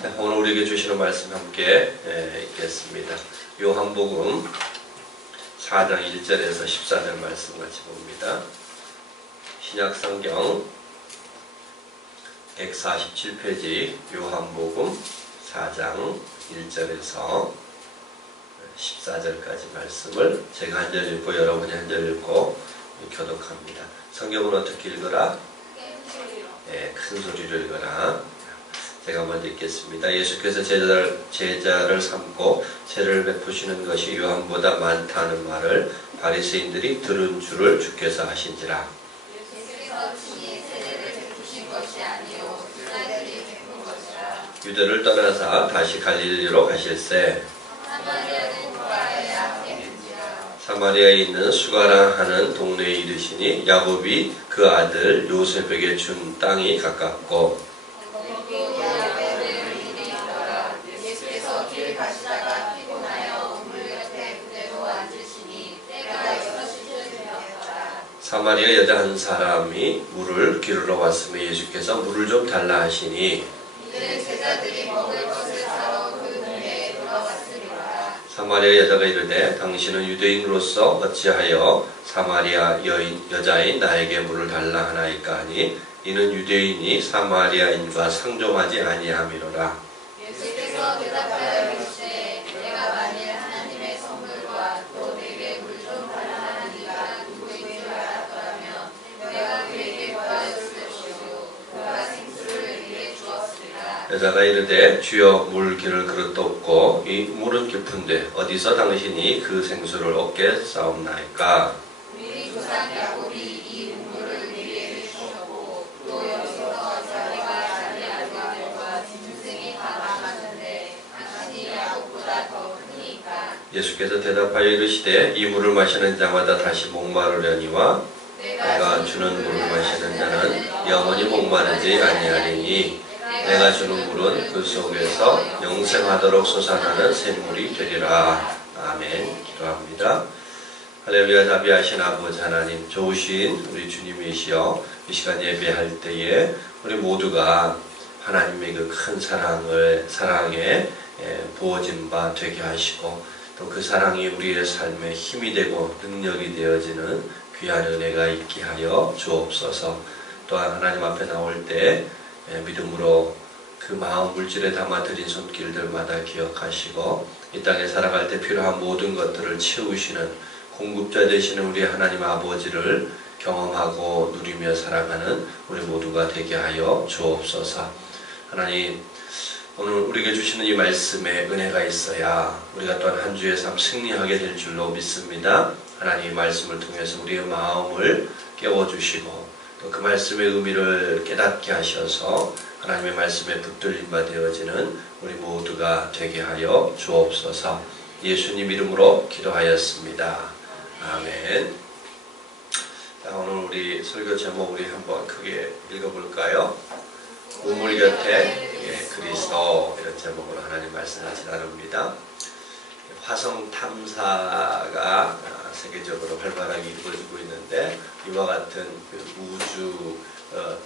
오늘 우리에게 주시는 말씀 함께 읽겠습니다. 요한복음 4장 1절에서 14절 말씀 같이 봅니다. 신약성경 147페이지 요한복음 4장 1절에서 14절까지 말씀을 제가 한 절 읽고 여러분이 한 절 읽고 교독합니다. 성경은 어떻게 읽어라? 큰 소리로 읽어라. 제가 먼저 읽겠습니다. 예수께서 제자를 삼고 세례를 베푸시는 것이 요한보다 많다는 말을 바리새인들이 들은 줄을 주께서 하신지라. 예수께서 친히 세례를 베푸신 것이 아니요 제자들이 베푼 것이라. 유대를 떠나사 다시 갈릴리로 가실새 사마리아는 누가야 되는지라. 사마리아에 있는 수가라 하는 동네에 이르시니 야곱이 그 아들 요셉에게 준 땅이 가깝고 예수께서 길 가시다가 피곤하여 우물 옆에 그대로 앉으시니 때가 있으시되 되었더라. 사마리아 여자 한 사람이 물을 기르러 왔으며 예수께서 물을 좀 달라 하시니 이는 제자들이 먹을 것을 사러 그 동네에 돌아왔으리라. 사마리아 여자가 이르되 당신은 유대인으로서 어찌하여 사마리아 여자인 나에게 물을 달라 하나이까 하니 이는 유대인이 사마리아인과 상종하지 아니함이로라. 예수께서 대답하여 이르시되 내가 만일 하나님의 선물과 또 내게 물 좀 달라 하는 이가 누구인 줄 알았더라면 내가 그에게 구하였을 것이요 그가 생수를 내게 주었으리라. 여자가 이르되 주여 물 기를 그릇도 없고 이 물은 깊은데 어디서 당신이 그 생수를 얻게 싸움나이까? 우리 조상 야곱이 이 우물을 내게 주셨고 또 여기서 자기와 자기 아들들과 짐승이 다 마셨는데 당신이 야곱보다 더 크니까. 예수께서 대답하여 이르시되 이 물을 마시는 자마다 다시 목마르려니와 내가 주는 물을 마시는 자는 영원히 목마르지 아니하리니 내가 주는 물은 그 속에서 영생하도록 솟아나는 샘물이 되리라. 아멘. 기도합니다. 할렐루야. 자비하신 아버지 하나님, 좋으신 우리 주님이시여, 이 시간 예배할 때에 우리 모두가 하나님의 그 큰 사랑에 부어진 바 되게 하시고 또 그 사랑이 우리의 삶에 힘이 되고 능력이 되어지는 귀한 은혜가 있게 하여 주옵소서. 또한 하나님 앞에 나올 때 믿음으로 그 마음 물질에 담아 드린 손길들마다 기억하시고 이 땅에 살아갈 때 필요한 모든 것들을 채우시는 공급자 되시는 우리 하나님 아버지를 경험하고 누리며 살아가는 우리 모두가 되게 하여 주옵소서. 하나님, 오늘 우리에게 주시는 이 말씀에 은혜가 있어야 우리가 또한 한 주의 삶 승리하게 될 줄로 믿습니다. 하나님 말씀을 통해서 우리의 마음을 깨워주시고 또 그 말씀의 의미를 깨닫게 하셔서 하나님의 말씀에 붙들림 바 되어지는 우리 모두가 되게 하여 주옵소서. 예수님 이름으로 기도하였습니다. 아멘. 자, 오늘 우리 설교 제목 우리 한번 크게 읽어볼까요? 우물 곁에 그리스도, 이런 제목으로 하나님 말씀 같이 나눕니다. 화성 탐사가 세계적으로 활발하게 이루어지고 있는데 이와 같은 그 우주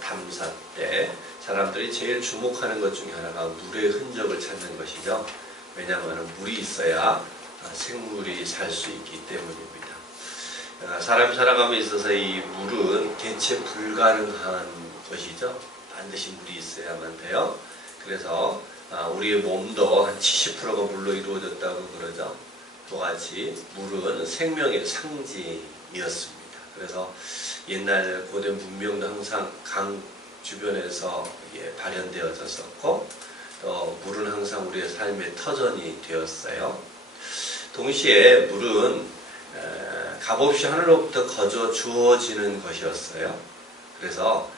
탐사 때 사람들이 제일 주목하는 것 중에 하나가 물의 흔적을 찾는 것이죠. 왜냐하면 물이 있어야 생물이 살 수 있기 때문입니다. 사람이 살아감에 있어서 이 물은 대체 불가능한 것이죠. 반드시 물이 있어야만 돼요. 그래서 우리의 몸도 한 70%가 물로 이루어졌다고 그러죠. 또같이 물은 생명의 상징이었습니다. 그래서 옛날 고대 문명도 항상 강 주변에서 발현되어졌었고 또 물은 항상 우리의 삶의 터전이 되었어요. 동시에 물은 값없이 하늘로부터 거저 주어지는 것이었어요. 그래서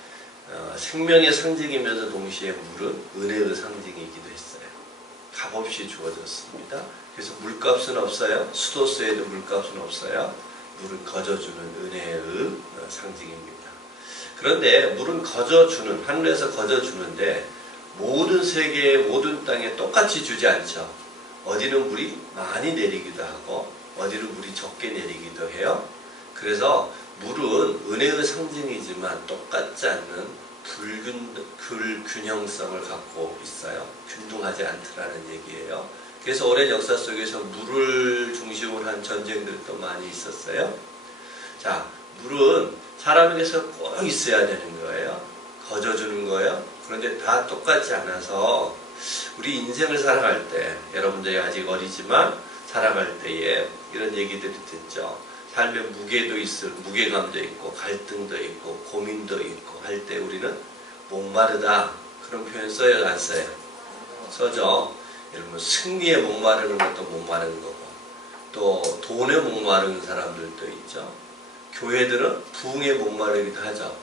생명의 상징이면서 동시에 물은 은혜의 상징이기도 했어요. 값없이 주어졌습니다. 그래서 물값은 없어요. 수도세에도 물값은 없어요. 물은 거저주는 은혜의 상징입니다. 그런데 물은 거저주는, 하늘에서 거저주는데 모든 세계의 모든 땅에 똑같이 주지 않죠. 어디는 물이 많이 내리기도 하고 어디는 물이 적게 내리기도 해요. 그래서 물은 은혜의 상징이지만 똑같지 않는 불균형성을 갖고 있어요. 균등하지 않더라는 얘기예요. 그래서 오랜 역사 속에서 물을 중심으로 한 전쟁들도 많이 있었어요. 자, 물은 사람에게서 꼭 있어야 되는 거예요. 거저주는 거예요. 그런데 다 똑같지 않아서 우리 인생을 살아갈 때, 여러분들이 아직 어리지만 살아갈 때에 이런 얘기들이 듣죠. 삶에 무게감도 있고 갈등도 있고 고민도 있고 할 때 우리는 목마르다 그런 표현 써요, 안 써요? 써죠. 여러분 승리에 목마르는 것도 목마른 거고 또 돈에 목마른 사람들도 있죠. 교회들은 부흥에 목마르기도 하죠.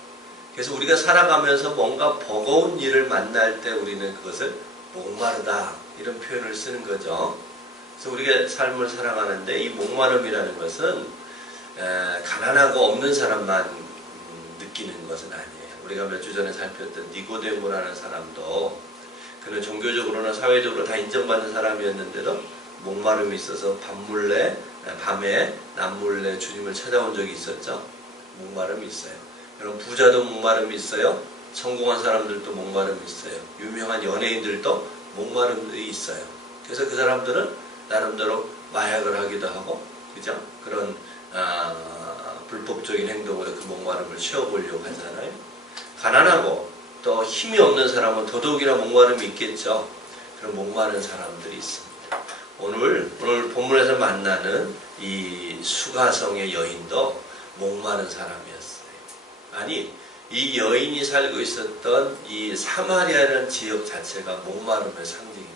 그래서 우리가 살아가면서 뭔가 버거운 일을 만날 때 우리는 그것을 목마르다 이런 표현을 쓰는 거죠. 그래서 우리가 삶을 살아가는데 이 목마름이라는 것은 가난하고 없는 사람만 느끼는 것은 아니에요. 우리가 몇 주 전에 살폈던 니고데모라는 사람도 그는 종교적으로나 사회적으로 다 인정받는 사람이었는데도 목마름이 있어서 밤에 남몰래 주님을 찾아온 적이 있었죠. 목마름이 있어요. 여러분 부자도 목마름이 있어요. 성공한 사람들도 목마름이 있어요. 유명한 연예인들도 목마름이 있어요. 그래서 그 사람들은 나름대로 마약을 하기도 하고 그죠? 그런 불법적인 행동으로 그 목마름을 채워보려고 하잖아요. 가난하고 또 힘이 없는 사람은 더더욱이나 목마름이 있겠죠. 그런 목마른 사람들이 있습니다. 오늘 본문에서 만나는 이 수가성의 여인도 목마른 사람이었어요. 아니 이 여인이 살고 있었던 이 사마리아라는 지역 자체가 목마름의 상징입니다.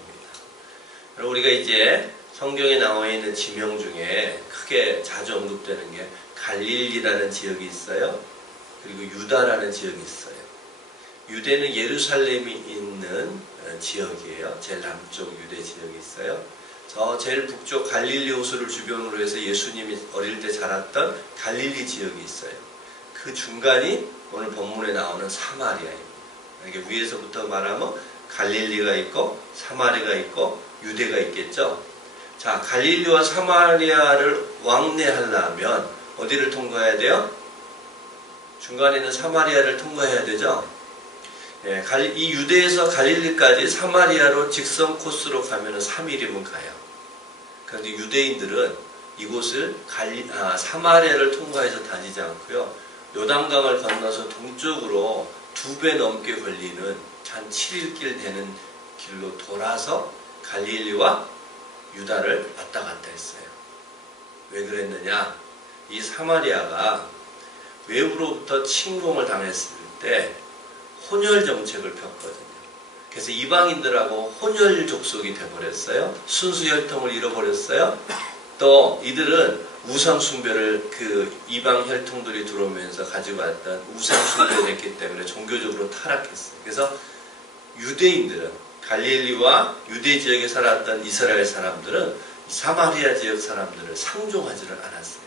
그리고 우리가 이제 성경에 나와 있는 지명 중에 크게 자주 언급되는 게 갈릴리라는 지역이 있어요. 그리고 유다라는 지역이 있어요. 유대는 예루살렘이 있는 지역이에요. 제일 남쪽 유대 지역이 있어요. 저 제일 북쪽 갈릴리 호수를 주변으로 해서 예수님이 어릴 때 자랐던 갈릴리 지역이 있어요. 그 중간이 오늘 본문에 나오는 사마리아입니다. 이게 위에서부터 말하면 갈릴리가 있고 사마리아가 있고 유대가 있겠죠. 자, 갈릴리와 사마리아를 왕래하려면 어디를 통과해야 돼요? 중간에 있는 사마리아를 통과해야 되죠. 예, 이 유대에서 갈릴리까지 사마리아로 직선 코스로 가면 3일이면 가요. 그런데 유대인들은 이곳을 사마리아를 통과해서 다니지 않고요. 요단강을 건너서 동쪽으로 2배 넘게 걸리는 한 7일 되는 길로 돌아서 갈릴리와 유다를 왔다 갔다 했어요. 왜 그랬느냐? 이 사마리아가 외부로부터 침공을 당했을 때 혼혈 정책을 폈거든요. 그래서 이방인들하고 혼혈 족속이 돼버렸어요. 순수 혈통을 잃어버렸어요. 또 이들은 우상 숭배를 그 이방 혈통들이 들어오면서 가지고 왔던 우상 숭배를 했기 때문에 종교적으로 타락했어요. 그래서 유대인들은 갈릴리와 유대 지역에 살았던 이스라엘 사람들은 사마리아 지역 사람들을 상종하지를 않았어요.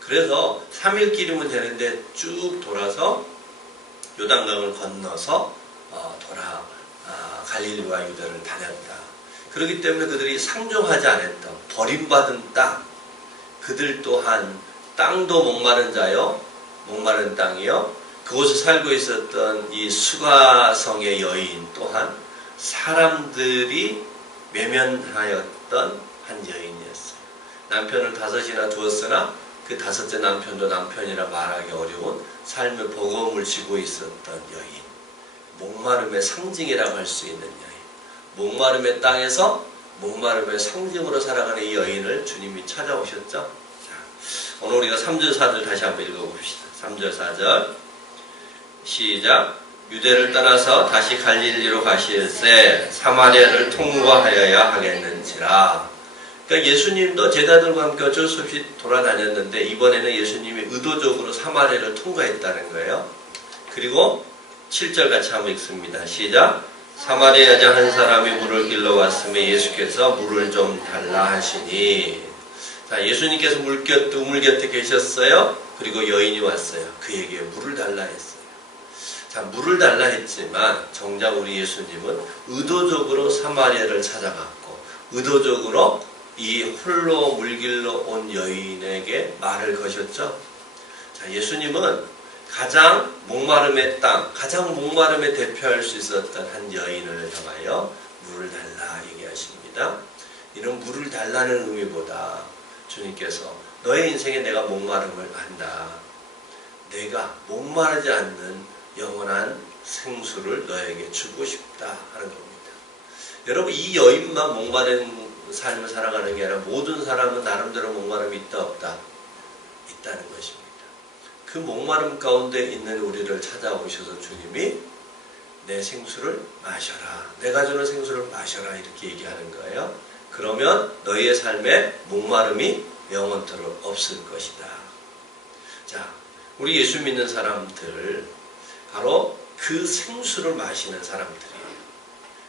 그래서 3일 길이면 되는데 쭉 돌아서 요단강을 건너서 갈릴리와 유다를 다녔다. 그렇기 때문에 그들이 상종하지 않았던 버림받은 땅, 그들 또한 땅도 목마른 자요, 목마른 땅이요, 그곳에 살고 있었던 이 수가성의 여인 또한 사람들이 외면하였던 한 여인이었어요. 남편을 5이나 두었으나 그 5째 남편도 남편이라 말하기 어려운 삶의 버거움을 지고 있었던 여인. 목마름의 상징이라고 할 수 있는 여인. 목마름의 땅에서 목마름의 상징으로 살아가는 이 여인을 주님이 찾아오셨죠. 자, 오늘 우리가 3절 4절 다시 한번 읽어봅시다. 3절 4절 시작. 유대를 떠나서 다시 갈릴리로 가시일세 사마리아를 통과하여야 하겠는지라. 그러니까 예수님도 제자들과 함께 어쩔 수 없이 돌아다녔는데 이번에는 예수님이 의도적으로 사마리아를 통과했다는 거예요. 그리고 7절 같이 한번 읽습니다. 시작. 사마리아 여자 한 사람이 물을 길러 왔음에 예수께서 물을 좀 달라 하시니. 자, 예수님께서 우물 곁에 계셨어요. 그리고 여인이 왔어요. 그에게 물을 달라 했어요. 자, 물을 달라 했지만 정작 우리 예수님은 의도적으로 사마리아를 찾아갔고 의도적으로 이 홀로 물 길러 온 여인에게 말을 거셨죠. 자, 예수님은 가장 목마름의 땅, 가장 목마름에 대표할 수 있었던 한 여인을 향하여 물을 달라 얘기하십니다. 이런 물을 달라는 의미보다 주님께서 너의 인생에 내가 목마름을 안다. 내가 목마르지 않는 영원한 생수를 너에게 주고 싶다 하는 겁니다. 여러분, 이 여인만 목마른 삶을 살아가는 게 아니라 모든 사람은 나름대로 목마름이 있다 없다? 있다는 것입니다. 그 목마름 가운데 있는 우리를 찾아오셔서 주님이 내 생수를 마셔라. 내가 주는 생수를 마셔라. 이렇게 얘기하는 거예요. 그러면 너희의 삶에 목마름이 영원토록 없을 것이다. 자, 우리 예수 믿는 사람들, 바로 그 생수를 마시는 사람들이에요.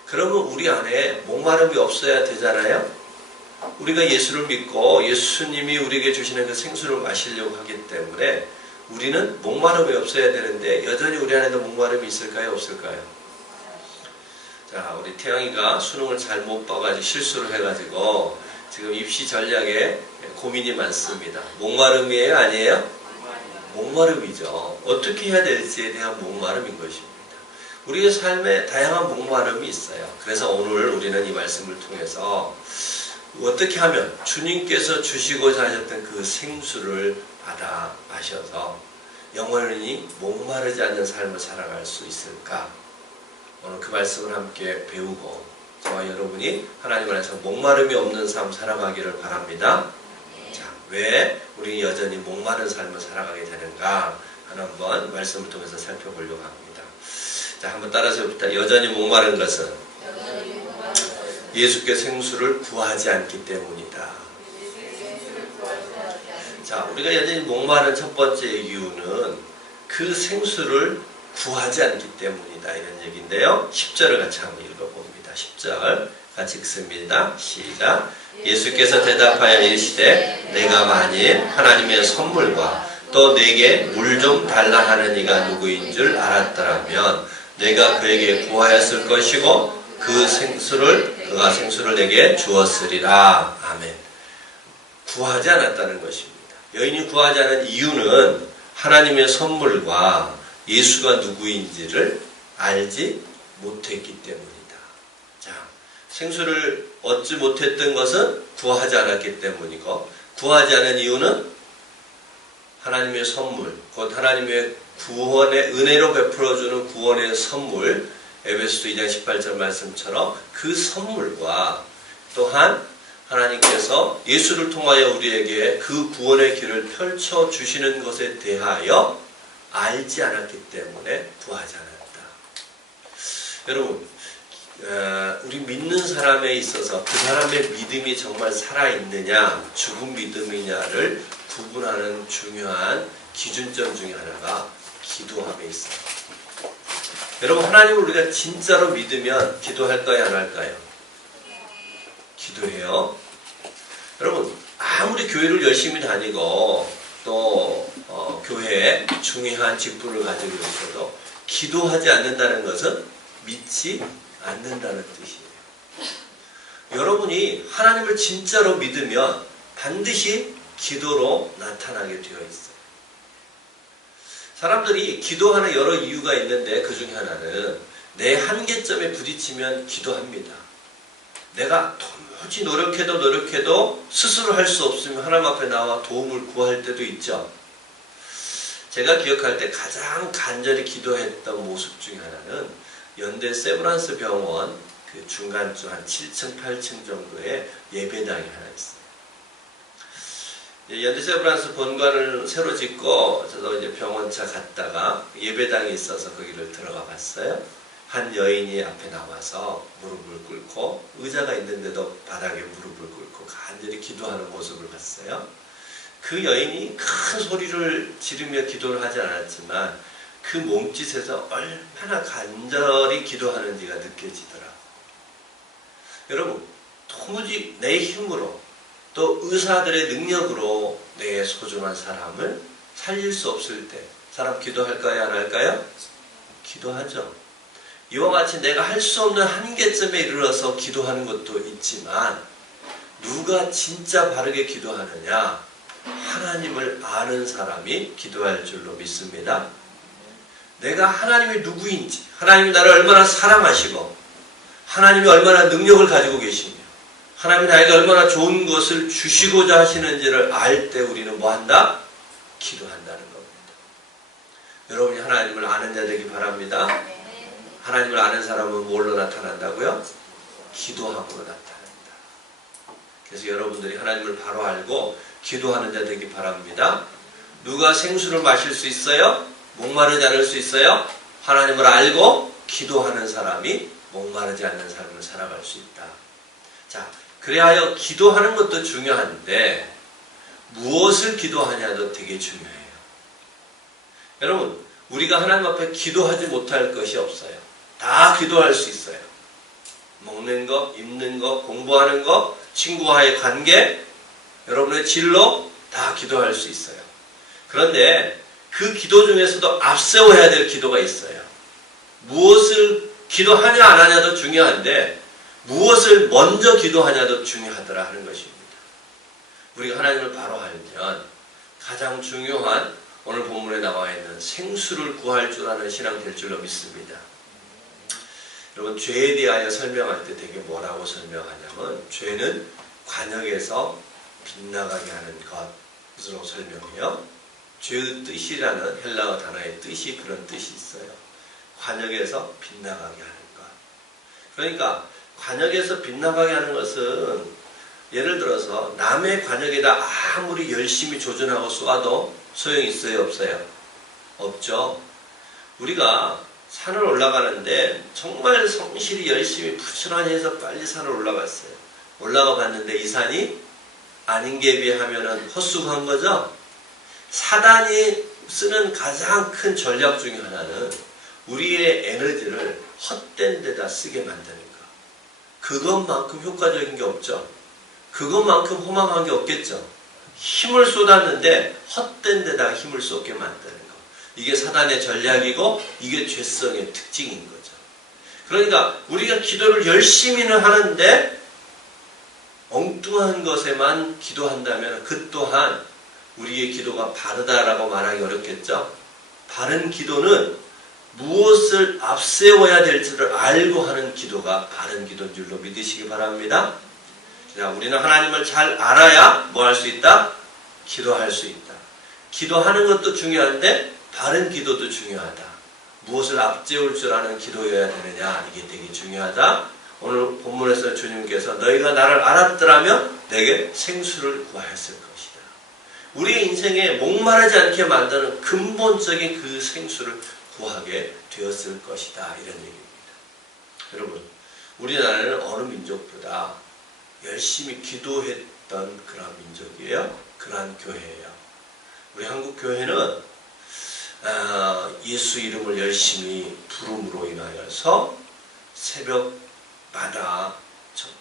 그러면 우리 안에 목마름이 없어야 되잖아요. 우리가 예수를 믿고 예수님이 우리에게 주시는 그 생수를 마시려고 하기 때문에 우리는 목마름이 없어야 되는데 여전히 우리 안에도 목마름이 있을까요? 없을까요? 자, 우리 태영이가 수능을 잘못 봐가지고 실수를 해가지고 지금 입시 전략에 고민이 많습니다. 목마름이에요? 아니에요? 목마름이죠. 어떻게 해야 될지에 대한 목마름인 것입니다. 우리의 삶에 다양한 목마름이 있어요. 그래서 오늘 우리는 이 말씀을 통해서 어떻게 하면 주님께서 주시고자 하셨던 그 생수를 받아 마셔서 영원히 목마르지 않는 삶을 살아갈 수 있을까? 오늘 그 말씀을 함께 배우고 저와 여러분이 하나님 안에서 목마름이 없는 삶 살아가기를 바랍니다. 자, 왜 우리 여전히 목마른 삶을 살아가게 되는가 하는 한번 말씀을 통해서 살펴보려고 합니다. 자, 한번 따라서 해봅시다. 여전히 목마른 것은 예수께 생수를 구하지 않기 때문이다. 자, 우리가 여전히 목마른 첫 번째 이유는 그 생수를 구하지 않기 때문이다. 이런 얘기인데요. 10절을 같이 한번 읽어봅니다. 10절 같이 읽습니다. 시작. 예수께서 대답하여 이르시되 내가 만일 하나님의 선물과 또 내게 물 좀 달라 하는 이가 누구인 줄 알았더라면 내가 그에게 구하였을 것이고 그가 생수를 내게 주었으리라. 아멘. 구하지 않았다는 것입니다. 여인이 구하지 않은 이유는 하나님의 선물과 예수가 누구인지를 알지 못했기 때문이다. 자, 생수를 얻지 못했던 것은 구하지 않았기 때문이고, 구하지 않은 이유는 하나님의 선물, 곧 하나님의 구원의 은혜로 베풀어주는 구원의 선물, 에베소서 2장 18절 말씀처럼 그 선물과 또한 하나님께서 예수를 통하여 우리에게 그 구원의 길을 펼쳐주시는 것에 대하여 알지 않았기 때문에 구하지 않았다. 여러분, 우리 믿는 사람에 있어서 그 사람의 믿음이 정말 살아있느냐 죽은 믿음이냐를 구분하는 중요한 기준점 중에 하나가 기도함에 있어요. 여러분, 하나님을 우리가 진짜로 믿으면 기도할까요? 안 할까요? 기도해요. 여러분, 아무리 교회를 열심히 다니고 또 교회에 중요한 직분을 가지고 있어도 기도하지 않는다는 것은 믿지 않는다는 뜻이에요. 여러분이 하나님을 진짜로 믿으면 반드시 기도로 나타나게 되어 있어요. 사람들이 기도하는 여러 이유가 있는데 그 중에 하나는 내 한계점에 부딪히면 기도합니다. 내가 도무지 노력해도 스스로 할 수 없으면 하나님 앞에 나와 도움을 구할 때도 있죠. 제가 기억할 때 가장 간절히 기도했던 모습 중에 하나는 연대 세브란스 병원 그 중간쯤 한 7층, 8층 정도의 예배당이 하나 있어요. 연대 세브란스 본관을 새로 짓고 저도 이제 병원차 갔다가 예배당이 있어서 거기를 들어가 봤어요. 한 여인이 앞에 나와서 무릎을 꿇고 의자가 있는데도 바닥에 무릎을 꿇고 간절히 기도하는 모습을 봤어요. 그 여인이 큰 소리를 지르며 기도를 하지 않았지만 그 몸짓에서 얼마나 간절히 기도하는지가 느껴지더라고요. 여러분, 도무지 내 힘으로 또 의사들의 능력으로 내 소중한 사람을 살릴 수 없을 때 사람 기도할까요? 안 할까요? 기도하죠. 이와 같이 내가 할 수 없는 한계점에 이르러서 기도하는 것도 있지만 누가 진짜 바르게 기도하느냐? 하나님을 아는 사람이 기도할 줄로 믿습니다. 내가 하나님이 누구인지, 하나님이 나를 얼마나 사랑하시고 하나님이 얼마나 능력을 가지고 계시며 하나님이 나에게 얼마나 좋은 것을 주시고자 하시는지를 알 때 우리는 뭐한다? 기도한다는 겁니다. 여러분이 하나님을 아는 자 되기 바랍니다. 하나님을 아는 사람은 뭘로 나타난다고요? 기도함으로 나타난다. 그래서 여러분들이 하나님을 바로 알고 기도하는 자 되기 바랍니다. 누가 생수를 마실 수 있어요? 목마르지 않을 수 있어요? 하나님을 알고 기도하는 사람이 목마르지 않는 삶을 살아갈 수 있다. 자, 그래야 기도하는 것도 중요한데 무엇을 기도하냐도 되게 중요해요. 여러분, 우리가 하나님 앞에 기도하지 못할 것이 없어요. 다 기도할 수 있어요. 먹는 거, 입는 거, 공부하는 거, 친구와의 관계, 여러분의 진로 다 기도할 수 있어요. 그런데 그 기도 중에서도 앞세워야 될 기도가 있어요. 무엇을 기도하냐 안 하냐도 중요한데 무엇을 먼저 기도하냐도 중요하더라 하는 것입니다. 우리가 하나님을 바로 알면 가장 중요한 오늘 본문에 나와 있는 생수를 구할 줄 아는 신앙 될 줄로 믿습니다. 여러분, 죄에 대하여 설명할 때 되게 뭐라고 설명하냐면 죄는 관역에서 빗나가게 하는 것으로 설명해요. 죄의 뜻이라는 헬라어 단어의 뜻이 그런 뜻이 있어요. 관역에서 빗나가게 하는 것. 그러니까 관역에서 빗나가게 하는 것은 예를 들어서 남의 관역에다 아무리 열심히 조준하고 쏘아도 소용이 있어요? 없어요? 없죠. 우리가 산을 올라가는데 정말 성실히 열심히 부지런히 해서 빨리 산을 올라갔어요. 올라가 봤는데 이 산이 아닌 게 비하면 헛수고한 거죠. 사단이 쓰는 가장 큰 전략 중에 하나는 우리의 에너지를 헛된 데다 쓰게 만드는 거. 그것만큼 효과적인 게 없죠. 그것만큼 허망한 게 없겠죠. 힘을 쏟았는데 헛된 데다가 힘을 쏟게 만드는 거. 이게 사단의 전략이고 이게 죄성의 특징인 거죠. 그러니까 우리가 기도를 열심히는 하는데 엉뚱한 것에만 기도한다면 그 또한 우리의 기도가 바르다라고 말하기 어렵겠죠. 바른 기도는 무엇을 앞세워야 될지를 알고 하는 기도가 바른 기도인 줄로 믿으시기 바랍니다. 자, 우리는 하나님을 잘 알아야 뭐 할 수 있다? 기도할 수 있다. 기도하는 것도 중요한데 바른 기도도 중요하다. 무엇을 앞세울 줄 아는 기도여야 되느냐, 이게 되게 중요하다. 오늘 본문에서 주님께서 너희가 나를 알았더라면 내게 생수를 구하였을 것이다. 우리의 인생에 목마르지 않게 만드는 근본적인 그 생수를 구하게 되었을 것이다, 이런 얘기입니다. 여러분, 우리나라는 어느 민족보다 열심히 기도했던 그런 민족이에요. 그러한 교회예요. 우리 한국 교회는 예수 이름을 열심히 부름으로 인하여서 새벽마다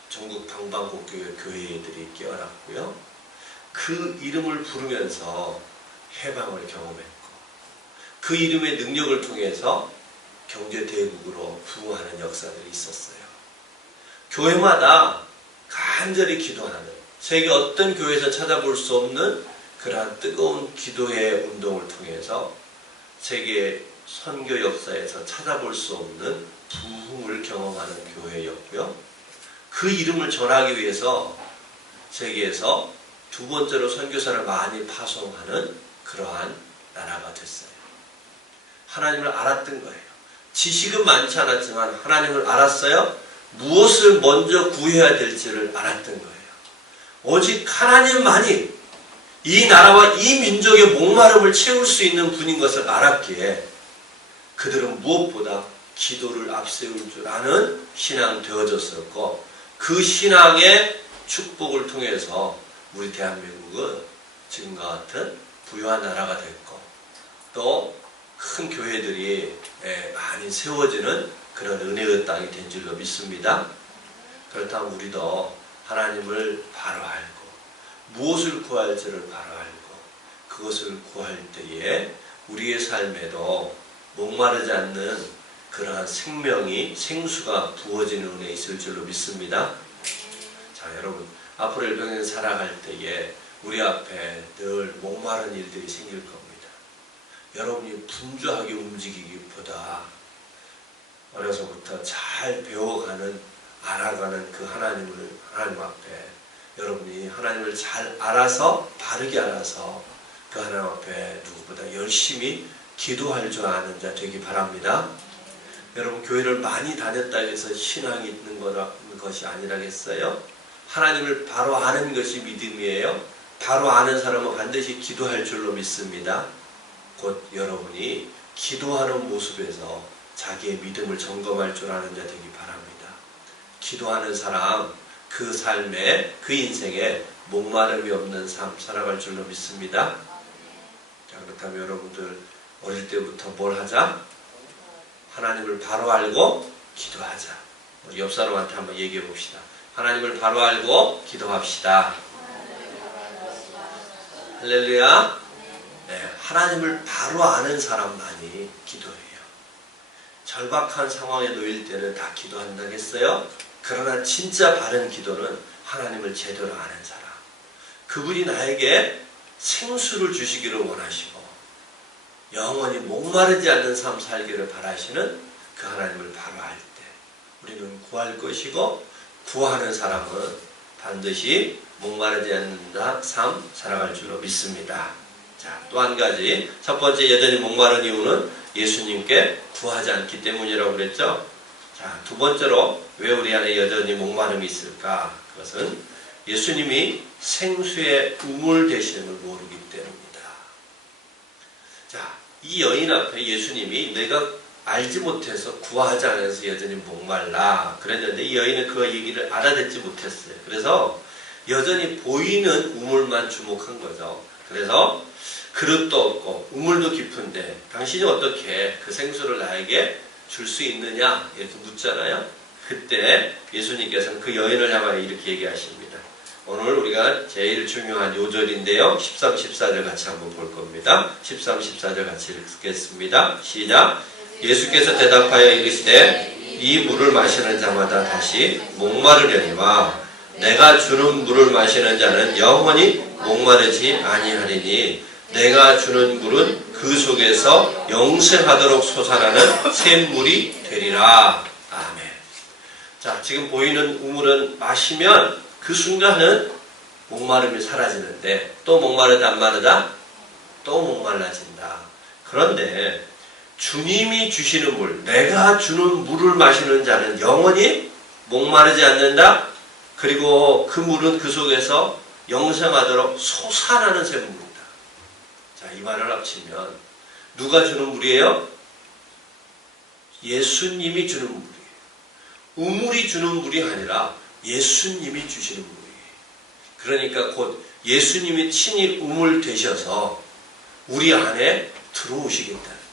전국 방방곡곡의 교회들이 깨어났고요. 그 이름을 부르면서 해방을 경험했고 그 이름의 능력을 통해서 경제대국으로 부흥하는 역사들이 있었어요. 교회마다 간절히 기도하는, 세계 어떤 교회에서 찾아볼 수 없는 그러한 뜨거운 기도의 운동을 통해서 세계 선교 역사에서 찾아볼 수 없는 부흥을 경험하는 교회였고요. 그 이름을 전하기 위해서 세계에서 두 번째로 선교사를 많이 파송하는 그러한 나라가 됐어요. 하나님을 알았던 거예요. 지식은 많지 않았지만 하나님을 알았어요. 무엇을 먼저 구해야 될지를 알았던 거예요. 오직 하나님만이 이 나라와 이 민족의 목마름을 채울 수 있는 분인 것을 알았기에 그들은 무엇보다 기도를 앞세울 줄 아는 신앙이 되어졌었고 그 신앙의 축복을 통해서 우리 대한민국은 지금과 같은 부유한 나라가 됐고 또 큰 교회들이 많이 세워지는 그런 은혜의 땅이 된 줄로 믿습니다. 그렇다면 우리도 하나님을 바로 알고 무엇을 구할지를 바로 알고 그것을 구할 때에 우리의 삶에도 목마르지 않는 그러한 생명이 생수가 부어지는 은혜 있을 줄로 믿습니다. 자, 여러분, 앞으로 일평생 살아갈 때에 우리 앞에 늘 목마른 일들이 생길 겁니다. 여러분이 분주하게 움직이기보다 어려서부터 잘 배워가는, 알아가는 그 하나님 앞에 여러분이 하나님을 잘 알아서, 바르게 알아서 그 하나님 앞에 누구보다 열심히 기도할 줄 아는 자 되기 바랍니다. 여러분, 교회를 많이 다녔다 해서 신앙이 있는 것이 아니라겠어요? 하나님을 바로 아는 것이 믿음이에요. 바로 아는 사람은 반드시 기도할 줄로 믿습니다. 곧 여러분이 기도하는 모습에서 자기의 믿음을 점검할 줄 아는 자 되기 바랍니다. 기도하는 사람, 그 삶에, 그 인생에 목마름이 없는 삶 살아갈 줄로 믿습니다. 자, 그렇다면 여러분들 어릴 때부터 뭘 하자? 하나님을 바로 알고 기도하자. 우리 옆 사람한테 한번 얘기해 봅시다. 하나님을 바로 알고 기도합시다. 할렐루야. 네, 하나님을 바로 아는 사람만이 기도해요. 절박한 상황에 놓일 때는 다 기도한다겠어요? 그러나 진짜 바른 기도는 하나님을 제대로 아는 사람. 그분이 나에게 생수를 주시기를 원하시고 영원히 목마르지 않는 삶 살기를 바라시는 그 하나님을 바로 알 때 우리는 구할 것이고, 구하는 사람은 반드시 목마르지 않는 삶 살아갈 줄로 믿습니다. 자, 또 한 가지, 첫 번째 여전히 목마른 이유는 예수님께 구하지 않기 때문이라고 그랬죠. 자, 두 번째로 왜 우리 안에 여전히 목마름이 있을까? 그것은 예수님이 생수의 우물 되시는 걸 모르기 때문입니다. 자, 이 여인 앞에 예수님이 내가 알지 못해서 구하지 않아서 여전히 목말라 그랬는데 이 여인은 그 얘기를 알아듣지 못했어요. 그래서 여전히 보이는 우물만 주목한 거죠. 그래서 그릇도 없고 우물도 깊은데 당신이 어떻게 그 생수를 나에게 줄 수 있느냐 이렇게 묻잖아요. 그때 예수님께서는 그 여인을 향하여 이렇게 얘기하십니다. 오늘 우리가 제일 중요한 요절인데요. 13, 14절 같이 한번 볼 겁니다. 13, 14절 같이 읽겠습니다. 시작. 예수께서 대답하여 이르시되 이 물을 마시는 자마다 다시 목마르려니와 내가 주는 물을 마시는 자는 영원히 목마르지 아니하리니 내가 주는 물은 그 속에서 영생하도록 솟아나는 샘물이 되리라. 아멘. 자, 지금 보이는 우물은 마시면 그 순간은 목마름이 사라지는데 또 목마르다 안 마르다? 또 목말라진다. 그런데 주님이 주시는 물, 내가 주는 물을 마시는 자는 영원히 목마르지 않는다. 그리고 그 물은 그 속에서 영생하도록 솟아나는 샘물이다. 자, 이 말을 합치면 누가 주는 물이에요? 예수님이 주는 물이에요. 우물이 주는 물이 아니라 예수님이 주시는 물이에요. 그러니까 곧 예수님이 친히 우물 되셔서 우리 안에 들어오시겠다는 거예요.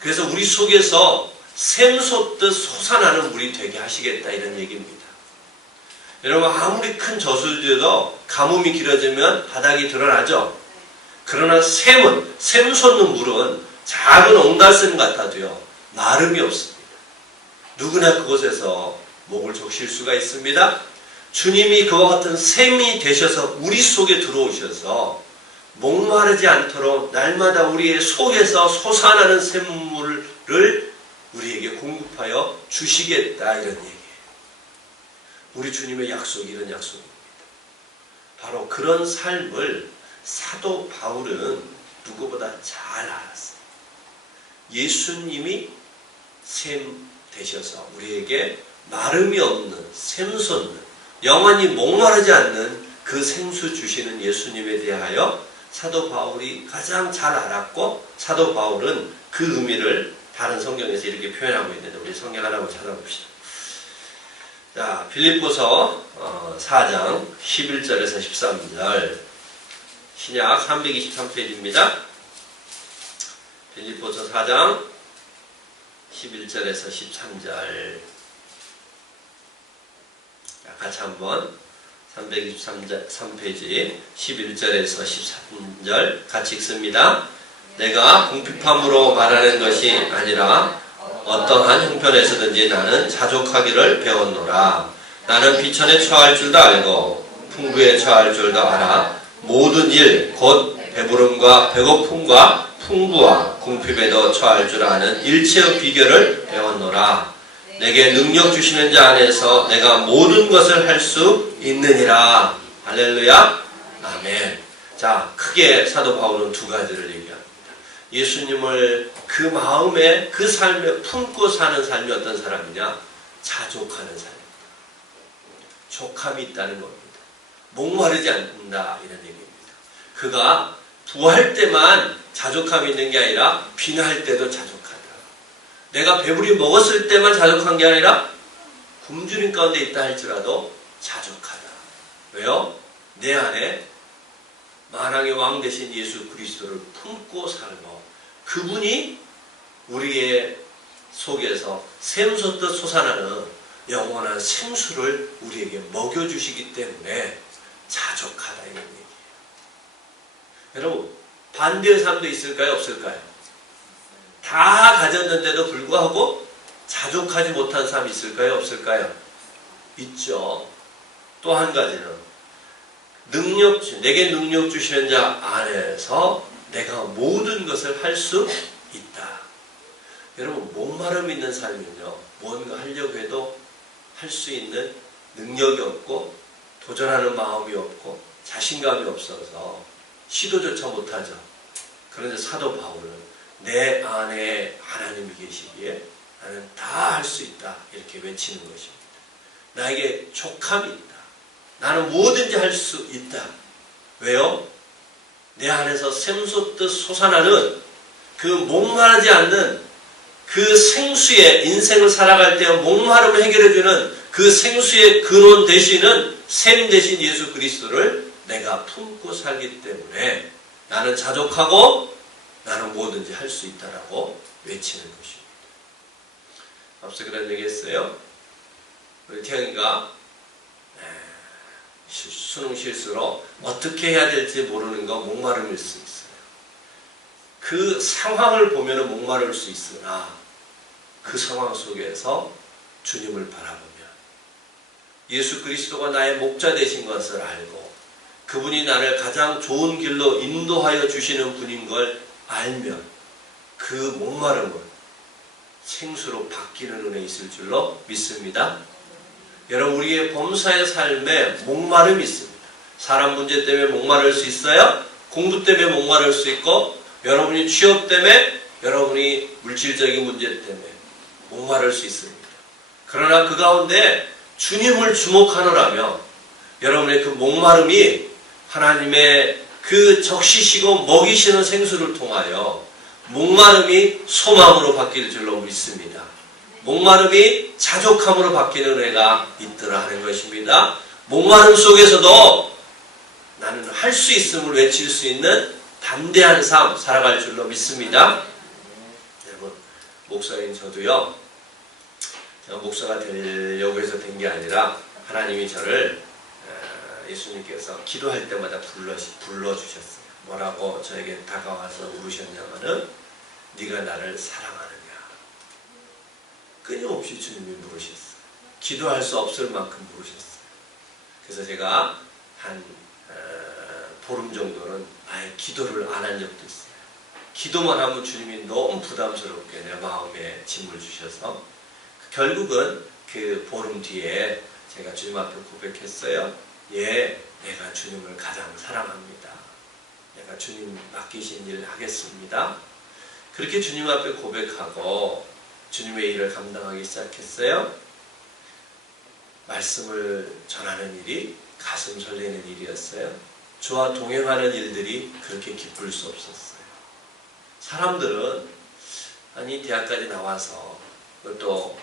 그래서 우리 속에서 샘 솟듯 솟아나는 물이 되게 하시겠다 이런 얘기입니다. 여러분, 아무리 큰 저수지도 가뭄이 길어지면 바닥이 드러나죠. 그러나 샘은, 샘 솟는 물은 작은 옹달샘 같아도요 마름이 없습니다. 누구나 그곳에서 목을 적실 수가 있습니다. 주님이 그와 같은 샘이 되셔서 우리 속에 들어오셔서 목마르지 않도록 날마다 우리의 속에서 솟아나는 샘물을 우리에게 공급하여 주시겠다 이런 얘기예요. 우리 주님의 약속이 이런 약속입니다. 바로 그런 삶을 사도 바울은 누구보다 잘 알았어요. 예수님이 샘 되셔서 우리에게 마름이 없는, 샘 솟는, 영원히 목마르지 않는 그 생수 주시는 예수님에 대하여 사도 바울이 가장 잘 알았고, 사도 바울은 그 의미를 다른 성경에서 이렇게 표현하고 있는데 우리 성경 하나만 찾아봅시다. 자, 빌립보서 4장 11절에서 13절, 신약 323페이지입니다. 빌립보서 4장 11절에서 13절. 자, 같이 한번 323페이지 11절에서 13절 같이 읽습니다. 내가 궁핍함으로 말하는 것이 아니라 어떠한 형편에서든지 나는 자족하기를 배웠노라. 나는 비천에 처할 줄도 알고 풍부에 처할 줄도 알아. 모든 일 곧 배부름과 배고픔과 풍부와 궁핍에도 처할 줄 아는 일체의 비결을 배웠노라. 내게 능력 주시는 자 안에서 내가 모든 것을 할 수 있느니라. 할렐루야. 아멘. 자, 크게 사도 바울은 두 가지를 얘기합니다. 예수님을 그 마음에, 그 삶에 품고 사는 삶이 어떤 사람이냐? 자족하는 삶입니다. 족함이 있다는 겁니다. 목마르지 않는다, 이런 얘기입니다. 그가 부할 때만 자족함이 있는 게 아니라 비날 때도 자족하다. 내가 배부리 먹었을 때만 자족한 게 아니라 굶주림 가운데 있다 할지라도 자족하다. 왜요? 내 안에 만왕의 왕 대신 예수 그리스도를 품고 살고 그분이 우리의 속에서 샘솟듯 솟아나는 영원한 생수를 우리에게 먹여주시기 때문에 자족하다 이런 얘기예요. 여러분, 반대의 삶도 있을까요? 없을까요? 다 가졌는데도 불구하고 자족하지 못한 삶이 있을까요? 없을까요? 있죠. 또 한 가지는 내게 능력 주시는 자 안에서 내가 모든 것을 할 수 있다. 여러분, 목마름 있는 삶은요, 뭔가 하려고 해도 할 수 있는 능력이 없고 도전하는 마음이 없고 자신감이 없어서 시도조차 못하죠. 그런데 사도 바울은 내 안에 하나님이 계시기에 나는 다 할 수 있다 이렇게 외치는 것입니다. 나에게 족함이 있다. 나는 뭐든지 할 수 있다. 왜요? 내 안에서 샘솟듯 솟아나는 그 목마르지 않는 그 생수의 인생을 살아갈 때 목마름을 해결해주는 그 생수의 근원 되시는 샘 대신 예수 그리스도를 내가 품고 살기 때문에 나는 자족하고 나는 뭐든지 할 수 있다라고 외치는 것입니다. 앞서 그런 얘기 했어요. 우리 태영이가 수능 실수로 어떻게 해야 될지 모르는 거 목마름일 수 있어요. 그 상황을 보면 목마를 수 있으나 그 상황 속에서 주님을 바라보면 예수 그리스도가 나의 목자 되신 것을 알고 그분이 나를 가장 좋은 길로 인도하여 주시는 분인 걸 알면 그 목마름은 생수로 바뀌는 은혜 있을 줄로 믿습니다. 여러분, 우리의 범사의 삶에 목마름이 있습니다. 사람 문제 때문에 목마를 수 있어요. 공부 때문에 목마를 수 있고 여러분이 취업 때문에 여러분이 물질적인 문제 때문에 목마를 수 있습니다. 그러나 그 가운데 주님을 주목하노라면 여러분의 그 목마름이 하나님의 그 적시시고 먹이시는 생수를 통하여 목마름이 소망으로 바뀔 줄로 믿습니다. 목마름이 자족함으로 바뀌는 은혜가 있더라 하는 것입니다. 목마름 속에서도 나는 할 수 있음을 외칠 수 있는 담대한 삶 살아갈 줄로 믿습니다. 여러분, 목사인 저도요, 제가 목사가 되려고 해서 된 게 아니라 하나님이 저를 예수님께서 기도할 때마다 불러주셨어요. 뭐라고 저에게 다가와서 물으셨냐면은 네가 나를 사랑하느냐. 끊임없이 주님이 물으셨어요. 기도할 수 없을 만큼 물으셨어요. 그래서 제가 한 보름 정도는 아예 기도를 안 한 적도 있어요. 기도만 하면 주님이 너무 부담스럽게 내 마음에 짐을 주셔서 결국은 그 보름 뒤에 제가 주님 앞에 고백했어요. 예, 내가 주님을 가장 사랑합니다. 내가 주님 맡기신 일 하겠습니다. 그렇게 주님 앞에 고백하고 주님의 일을 감당하기 시작했어요. 말씀을 전하는 일이 가슴 설레는 일이었어요. 저와 동행하는 일들이 그렇게 기쁠 수 없었어요. 사람들은 아니 대학까지 나와서 또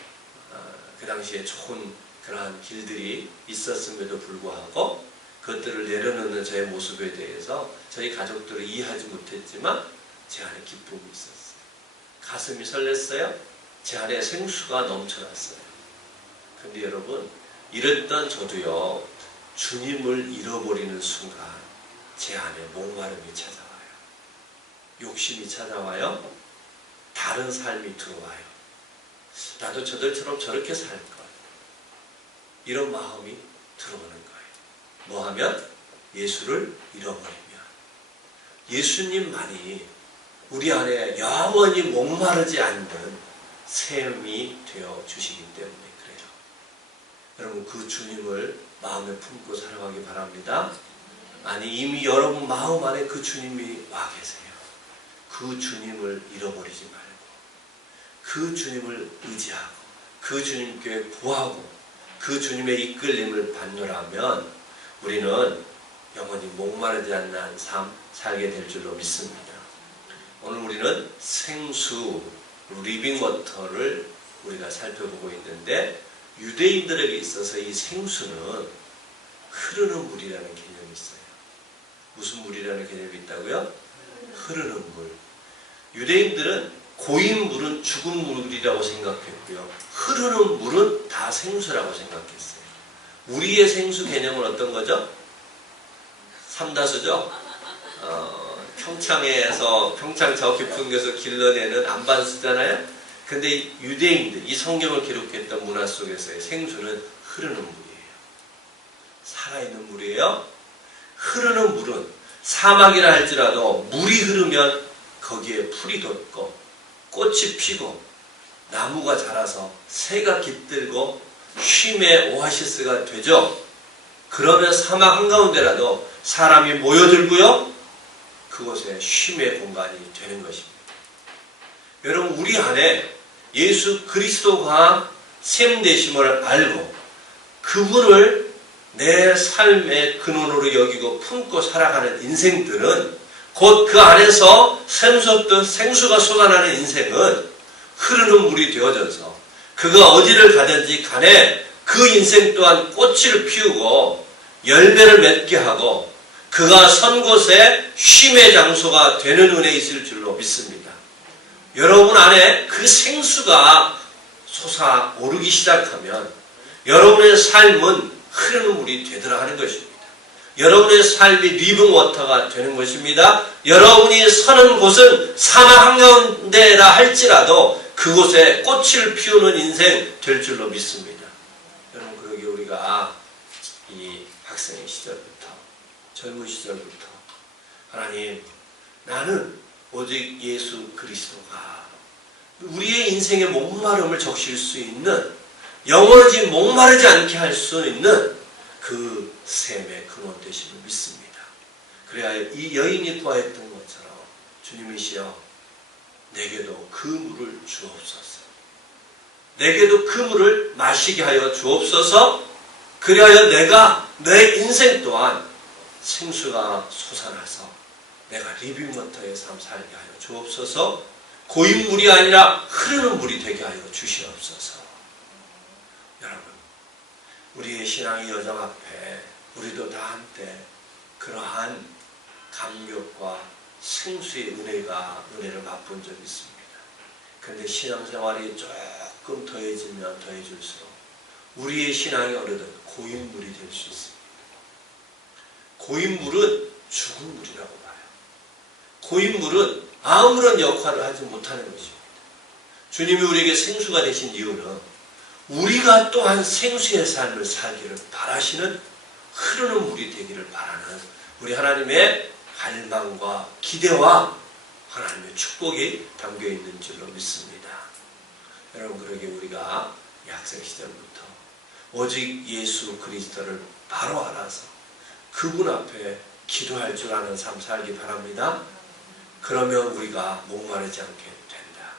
그 당시에 좋은 그러한 길들이 있었음에도 불구하고 그것들을 내려놓는 저의 모습에 대해서 저희 가족들을 이해하지 못했지만 제 안에 기쁨이 있었어요. 가슴이 설렜어요. 제 안에 생수가 넘쳐났어요. 근데 여러분, 이랬던 저도요, 주님을 잃어버리는 순간 제 안에 목마름이 찾아와요. 욕심이 찾아와요. 다른 삶이 들어와요. 나도 저들처럼 저렇게 살 것. 이런 마음이 들어오는 거예요. 뭐 하면? 예수를 잃어버리면. 예수님만이 우리 안에 영원히 목마르지 않는 샘이 되어 주시기 때문에 그래요. 여러분 그 주님을 마음에 품고 살아가기 바랍니다. 아니 이미 여러분 마음 안에 그 주님이 와 계세요. 그 주님을 잃어버리지 말고 그 주님을 의지하고 그 주님께 구하고 그 주님의 이끌림을 받노라면 우리는 영원히 목마르지 않는 삶 살게 될 줄로 믿습니다. 오늘 우리는 생수, 리빙워터를 우리가 살펴보고 있는데 유대인들에게 있어서 이 생수는 흐르는 물이라는 개념이 있어요. 무슨 물이라는 개념이 있다고요? 흐르는 물. 유대인들은 고인 물은 죽은 물이라고 생각했고요. 흐르는 물은 다 생수라고 생각했어요. 우리의 생수 개념은 어떤 거죠? 삼다수죠? 평창 저 깊은 곳에서 길러내는 안반수잖아요. 근데 유대인들, 이 성경을 기록했던 문화 속에서의 생수는 흐르는 물이에요. 살아있는 물이에요. 흐르는 물은 사막이라 할지라도 물이 흐르면 거기에 풀이 돋고 꽃이 피고 나무가 자라서 새가 깃들고 쉼의 오아시스가 되죠. 그러면 사막 한가운데라도 사람이 모여들고요. 그곳에 쉼의 공간이 되는 것입니다. 여러분 우리 안에 예수 그리스도가 샘 되심을 알고 그분을 내 삶의 근원으로 여기고 품고 살아가는 인생들은 곧 그 안에서 샘솟던 생수가 쏟아나는 인생은 흐르는 물이 되어져서 그가 어디를 가든지 간에 그 인생 또한 꽃을 피우고 열매를 맺게 하고 그가 선 곳에 쉼의 장소가 되는 은혜 있을 줄로 믿습니다. 여러분 안에 그 생수가 솟아오르기 시작하면 여러분의 삶은 흐르는 물이 되더라 하는 것입니다. 여러분의 삶이 리빙워터가 되는 것입니다. 여러분이 서는 곳은 사막 한가운데라 할지라도 그곳에 꽃을 피우는 인생 될 줄로 믿습니다. 여러분 그러게 우리가 이 학생 시절부터 젊은 시절부터 하나님 나는 오직 예수 그리스도가 우리의 인생의 목마름을 적실 수 있는 영원히 목마르지 않게 할 수 있는 그 샘의 근원 되심을 믿습니다. 그래야 이 여인이 구하였던 것처럼 주님이시여 내게도 그 물을 주옵소서. 내게도 그 물을 마시게 하여 주옵소서. 그리하여 내가 내 인생 또한 생수가 솟아나서 내가 리빙워터의 삶 살게 하여 주옵소서. 고인 물이 아니라 흐르는 물이 되게 하여 주시옵소서. 여러분 우리의 신앙의 여정 앞에 우리도 다 한때 그러한 감격과 생수의 은혜를 맛본 적이 있습니다. 그런데 신앙생활이 조금 더해지면 더해질수록 우리의 신앙이 어느덧 고인물이 될 수 있습니다. 고인물은 죽은 물이라고 봐요. 고인물은 아무런 역할을 하지 못하는 것입니다. 주님이 우리에게 생수가 되신 이유는 우리가 또한 생수의 삶을 살기를 바라시는 흐르는 물이 되기를 바라는 우리 하나님의 갈망과 기대와 하나님의 축복이 담겨있는 줄로 믿습니다. 여러분 그러게 우리가 학생 시절부터 오직 예수 그리스도를 바로 알아서 그분 앞에 기도할 줄 아는 삶 살기 바랍니다. 그러면 우리가 목마르지 않게 된다.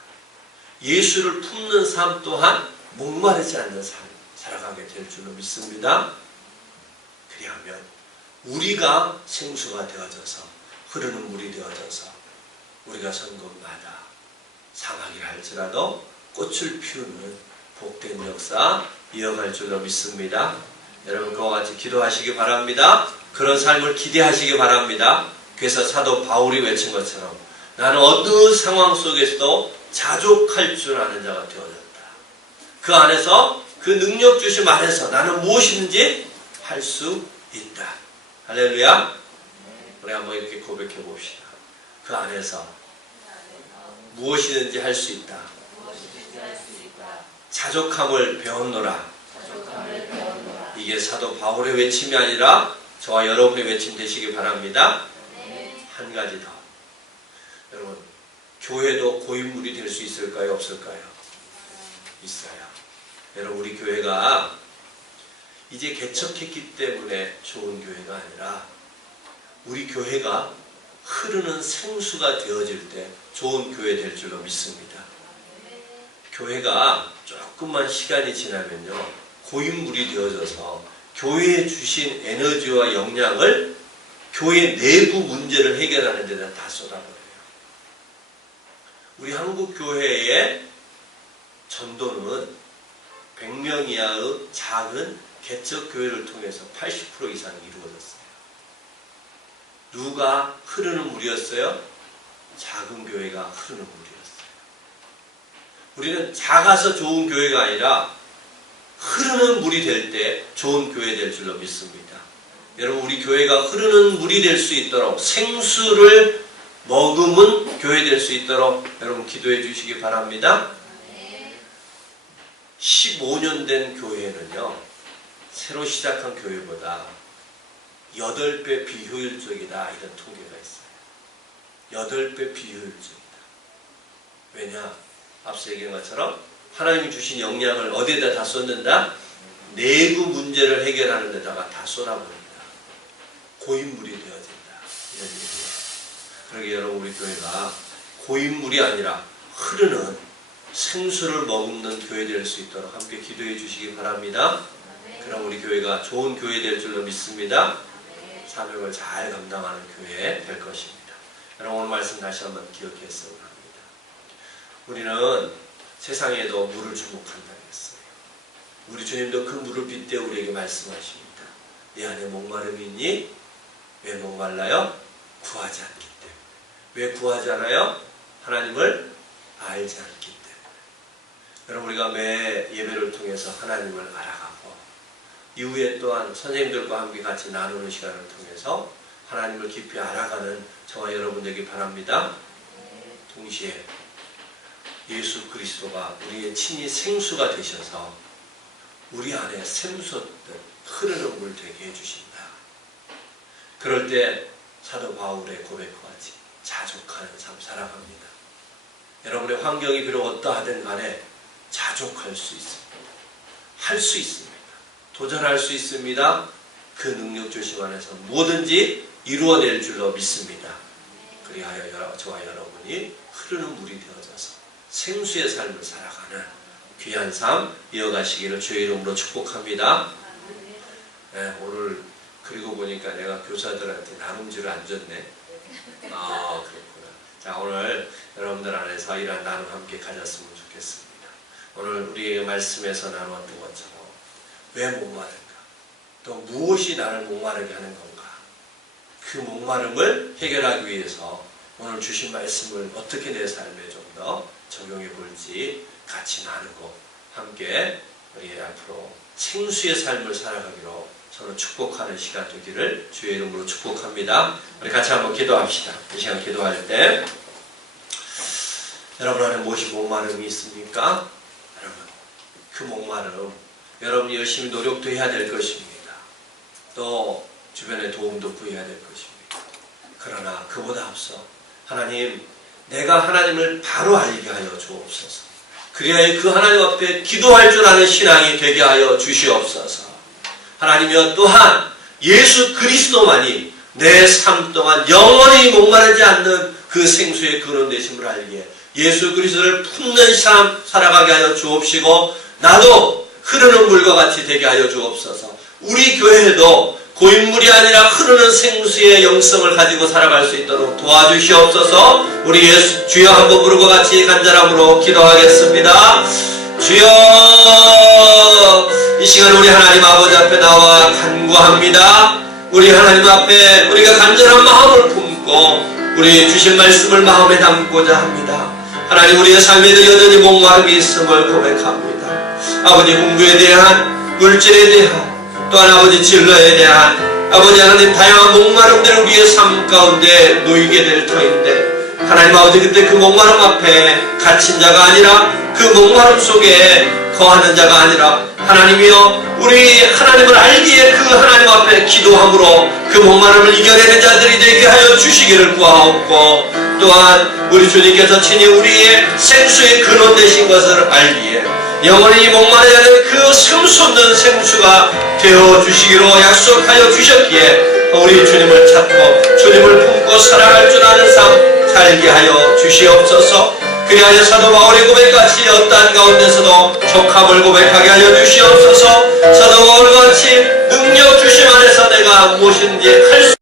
예수를 품는 삶 또한 목마르지 않는 삶 살아가게 될 줄로 믿습니다. 그리하면 우리가 생수가 되어져서 흐르는 물이 되어져서 우리가 선 곳마다 사막이라 할지라도 꽃을 피우는 복된 역사 이어갈 줄로 믿습니다. 여러분 그와 같이 기도하시기 바랍니다. 그런 삶을 기대하시기 바랍니다. 그래서 사도 바울이 외친 것처럼 나는 어느 상황 속에서도 자족할 줄 아는 자가 되어졌다. 그 안에서 그 능력 주심 안에서 나는 무엇이든지 할 수 있다. 할렐루야. 우리 한번 이렇게 고백해 봅시다. 그 안에서 무엇이든지 할 수 있다. 자족함을 배웠노라. 이게 사도 바울의 외침이 아니라 저와 여러분의 외침 되시기 바랍니다. 한 가지 더. 여러분 교회도 고인물이 될 수 있을까요? 없을까요? 있어요. 여러분, 우리 교회가 이제 개척했기 때문에 좋은 교회가 아니라 우리 교회가 흐르는 생수가 되어질 때 좋은 교회 될 줄로 믿습니다. 교회가 조금만 시간이 지나면요, 고인물이 되어져서 교회에 주신 에너지와 역량을 교회 내부 문제를 해결하는 데다 다 쏟아버려요. 우리 한국 교회의 전도는 100명 이하의 작은 개척 교회를 통해서 80% 이상 이루어졌어요. 누가 흐르는 물이었어요? 작은 교회가 흐르는 물이었어요. 우리는 작아서 좋은 교회가 아니라 흐르는 물이 될 때 좋은 교회 될 줄로 믿습니다. 여러분, 우리 교회가 흐르는 물이 될 수 있도록 생수를 머금은 교회 될 수 있도록 여러분 기도해 주시기 바랍니다. 15년 된 교회는요, 새로 시작한 교회보다 8배 비효율적이다, 이런 통계가 있어요. 8배 비효율적이다. 왜냐? 앞서 얘기한 것처럼 하나님이 주신 역량을 어디에다 다 쏟는다? 내부 문제를 해결하는 데다가 다 쏟아버린다. 고인물이 되어진다, 이런 얘기예요. 그러게 여러분, 우리 교회가 고인물이 아니라 흐르는 생수를 머금는 교회 될 수 있도록 함께 기도해 주시기 바랍니다. 그럼 우리 교회가 좋은 교회 될 줄로 믿습니다. 사명을 잘 감당하는 교회 될 것입니다. 여러분, 오늘 말씀 다시 한번 기억했으면 합니다. 우리는 세상에도 물을 주목한다 했어요. 우리 주님도 그 물을 빗대 우리에게 말씀하십니다. 내 안에 목마름이 있니? 왜 목말라요? 구하지 않기 때문에. 왜 구하지 않아요? 하나님을 알지 않기 때문에. 여러분, 우리가 매 예배를 통해서 하나님을 알아가고 이후에 또한 선생님들과 함께 같이 나누는 시간을 통해서 하나님을 깊이 알아가는 저와 여러분 되기 바랍니다. 동시에 예수 그리스도가 우리의 친히 생수가 되셔서 우리 안에 샘솟듯 흐르는 물 되게 해주신다. 그럴 때 사도 바울의 고백과같이 자족하는 삶 살아갑니다. 여러분의 환경이 비록 어떠하든 간에 자족할 수 있습니다. 할 수 있습니다. 도전할 수 있습니다. 그 능력 주심 안에서 뭐든지 이루어낼 줄로 믿습니다. 그리하여 저와 여러분이 흐르는 물이 되어져서 생수의 삶을 살아가는 귀한 삶 이어가시기를 주의 이름으로 축복합니다. 네, 오늘 그리고 보니까 내가 교사들한테 나눔지를 안 줬네. 아, 그렇구나. 자, 오늘 여러분들 안에서 이런 나눔 함께 가졌으면 좋겠습니다. 오늘 우리의 말씀에서 나누었던 것처럼 왜 목마른가? 또 무엇이 나를 목마르게 하는 건가? 그 목마름을 해결하기 위해서 오늘 주신 말씀을 어떻게 내 삶에 좀 더 적용해 볼지 같이 나누고 함께 우리 앞으로 생수의 삶을 살아가기로 서로 축복하는 시간 되기를 주의 이름으로 축복합니다. 우리 같이 한번 기도합시다. 이 시간 기도할 때 여러분 안에 무엇이 목마름이 있습니까? 여러분, 그 목마름 여러분이 열심히 노력도 해야 될 것입니다. 또 주변의 도움도 구해야 될 것입니다. 그러나 그보다 앞서 하나님, 내가 하나님을 바로 알게 하여 주옵소서. 그리하여 그 하나님 앞에 기도할 줄 아는 신앙이 되게 하여 주시옵소서. 하나님이여, 또한 예수 그리스도만이 내 삶 동안 영원히 목마르지 않는 그 생수의 근원 되심을 알기에 예수 그리스도를 품는 삶 살아가게 하여 주옵시고, 나도 흐르는 물과 같이 되게 하여 주옵소서. 우리 교회도 고인물이 아니라 흐르는 생수의 영성을 가지고 살아갈 수 있도록 도와주시옵소서. 우리 예수 주여 한번 부르고 같이 간절함으로 기도하겠습니다. 주여, 이 시간 우리 하나님 아버지 앞에 나와 간구합니다. 우리 하나님 앞에 우리가 간절한 마음을 품고 우리 주신 말씀을 마음에 담고자 합니다. 하나님, 우리의 삶에도 여전히 목마름이 있음을 고백합니다. 아버지, 공부에 대한, 물질에 대한, 또한 아버지 진로에 대한 아버지 하나님 다양한 목마름들 우리의 삶 가운데 놓이게 될 터인데, 하나님 아버지, 그때 그 목마름 앞에 갇힌 자가 아니라 그 목마름 속에 거하는 자가 아니라 하나님이여, 우리 하나님을 알기에 그 하나님 앞에 기도함으로 그 목마름을 이겨내는 자들이 되게 하여 주시기를 구하옵고, 또한 우리 주님께서 친히 우리의 생수의 근원 되신 것을 알기에 영원히 목마르지 않은 그 샘솟는 생수가 되어주시기로 약속하여 주셨기에 우리 주님을 찾고 주님을 품고 사랑할 줄 아는 삶 살게 하여 주시옵소서. 그리하여 사도 바울의 고백같이 어떠한 가운데서도 족함을 고백하게 하여 주시옵소서. 사도 바울같이 능력 주심 안에서 내가 무엇인지 할 수